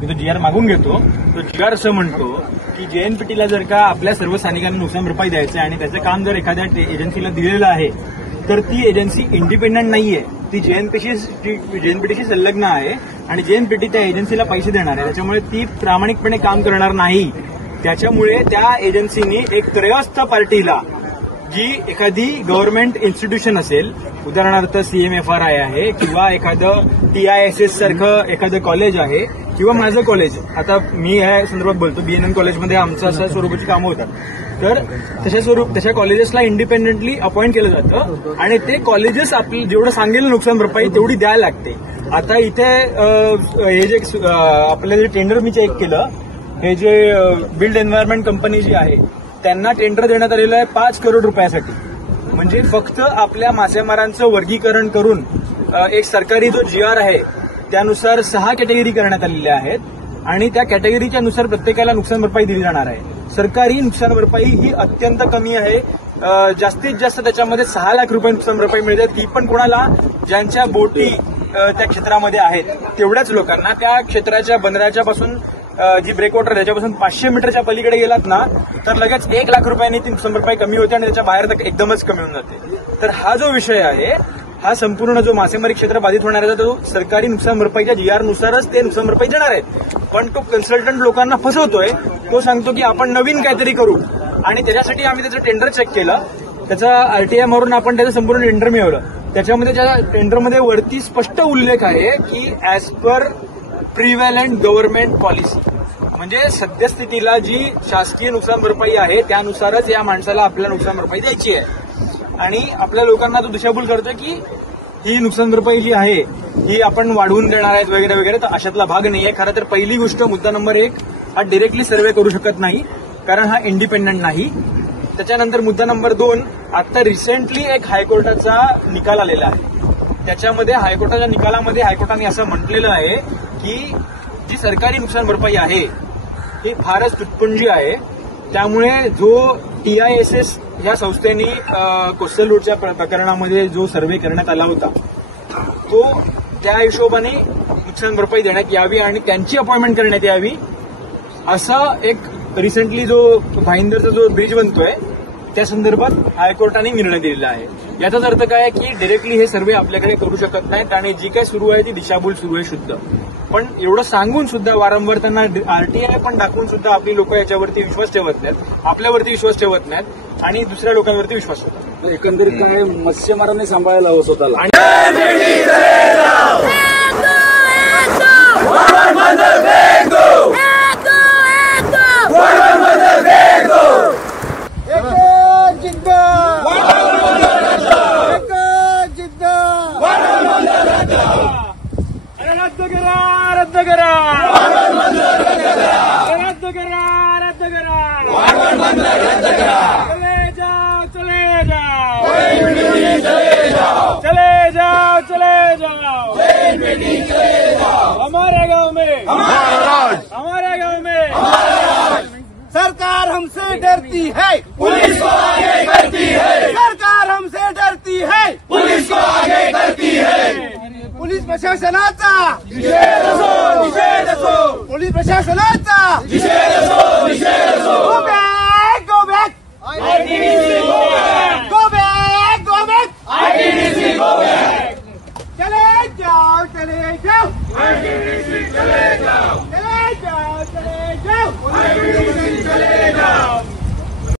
मी तो GR मागून घेतो. तो GR असं म्हणतो की JNPTला जर का आपल्या सर्व स्थानिकांना नुकसान भरपाई द्यायचं आहे आणि त्याचं काम जर एखाद्या एजन्सीला दिलेलं आहे तर ती एजन्सी इंडिपेंडंट नाहीये, ती JNPTशी संलग्न आहे आणि JNPT त्या एजन्सीला पैसे देणार आहे. त्याच्यामुळे ती प्रामाणिकपणे काम करणार नाही. त्याच्यामुळे त्या एजन्सीनी एक त्रयस्थ पार्टीला, जी एखादी गव्हर्नमेंट इन्स्टिट्यूशन असेल, उदाहरणार्थ CMFRI आहे किंवा एखादं TISS सारखं एखादं कॉलेज आहे किंवा माझं कॉलेज, आता मी या संदर्भात बोलतो, BNN कॉलेजमध्ये आमचं असं स्वरूपाची कामं होतात, तर तशा कॉलेजेसला इंडिपेंडेंटली अपॉइंट केलं जातं आणि ते कॉलेजेस आपलं जेवढं सांगेल नुकसान भरपाई तेवढी द्यायला लागते. आता इथे हे जे आपलं जे टेंडर मी चेक केलं, हे जे बिल्ड एन्व्हायरमेंट कंपनी जी आहे त्यांना टेंडर देण्यात आलेलं आहे 5 करोड रुपयासाठी. म्हणजे फक्त आपल्या मासेमारांचं वर्गीकरण करून एक सरकारी जो GR आहे त्यानुसार 6 कॅटेगरी करण्यात आलेल्या आहेत आणि त्या कॅटेगरीच्या नुसार प्रत्येकाला नुकसान भरपाई दिली जाणार आहे. सरकारी नुकसान भरपाई ही अत्यंत कमी आहे. जास्तीत जास्त त्याच्यामध्ये 6 लाख रुपये नुकसान भरपाई मिळते, ती पण कोणाला, ज्यांच्या बोटी त्या क्षेत्रामध्ये आहेत तेवढ्याच लोकांना. त्या क्षेत्राच्या बंदराच्या पासून जी ब्रेकवॉटर त्याच्यापासून 500 मीटरच्या पलीकडे गेलात ना तर लगेच 1 लाख रुपयांनी ती नुकसान भरपाई कमी होते आणि त्याच्या बाहेर तर एकदमच कमी होऊन जाते. तर हा जो विषय आहे, हा संपूर्ण जो मासेमारी क्षेत्र बाधित होणार आहे तो सरकारी नुकसान भरपाईच्या GR नुसारच ते नुकसान भरपाई देणार आहेत. पण तो कन्सल्टंट लोकांना फसवतोय. तो सांगतो की आपण नवीन काहीतरी करू आणि त्याच्यासाठी आम्ही त्याचं टेंडर चेक केलं, त्याचा RTI मारून आपण त्याचं संपूर्ण टेंडर मिळवलं. त्याच्यामध्ये त्या टेंडरमध्ये वरती स्पष्ट उल्लेख आहे की ऍज पर प्रिव्हॅलंट गव्हर्नमेंट पॉलिसी, म्हणजे सद्यस्थितीला जी शासकीय नुकसान भरपाई आहे त्यानुसारच या माणसाला आपल्याला नुकसान भरपाई द्यायची आहे. आणि आपल्या लोकांना तो दिशाभूल करतोय की ही नुकसान भरपाई जी आहे ही आपण वाढवून देणार आहेत वगैरे वगैरे. तर अशातला भाग नाहीये. खरं तर पहिली गोष्ट, मुद्दा नंबर 1, हा डिरेक्टली सर्व्हे करू शकत नाही कारण हा इंडिपेंडंट नाही. त्याच्यानंतर मुद्दा नंबर 2, आता रिसेंटली एक हायकोर्टाचा निकाल आलेला आहे. त्याच्यामध्ये हायकोर्टाच्या निकालामध्ये हायकोर्टाने असं म्हटलेलं आहे की जी सरकारी नुकसान भरपाई आहे ही फारच तुटपुंजी आहे. त्यामुळे जो TISS या संस्थेने कोस्टल रोडच्या प्रकरणामध्ये जो सर्व्हे करण्यात आला होता तो त्या हिशोबाने नुकसान भरपाई देण्यात यावी आणि त्यांची अपॉइंटमेंट करण्यात यावी, असा एक रिसेंटली जो भाईंदरचा जो ब्रिज बनतोय त्या संदर्भात हायकोर्टाने निर्णय दिलेला आहे. याचाच अर्थ काय आहे की डिरेक्टली हे सर्व्हे आपल्याकडे करू शकत नाहीत आणि जी काही सुरू आहे ती दिशाभूल सुरू आहे शुद्ध. पण एवढं सांगून सुद्धा वारंवार त्यांना RTI पण दाखवून सुद्धा आपली लोक याच्यावरती विश्वास ठेवत नाहीत, आपल्यावरती विश्वास ठेवत नाहीत आणि दुसऱ्या लोकांवरती विश्वास ठेवतात. एकंदरीत काय मत्स्यमारांनी सांभाळायला हवं स्वतःला. रद्द करा, रद्द करा, रद्द करा, चले जाओ, चले जाओ, चले जाओ, चले जाओ, हमारे गांव में, हमारे गांव में सरकार हमसे डरती है, पुलिस को आगे करती है, सरकार हमसे डरती है, पुलिस को आगे करती है. पोलीस प्रशासनाचा निषेध असो, निषेध असो, पोलीस प्रशासनाचा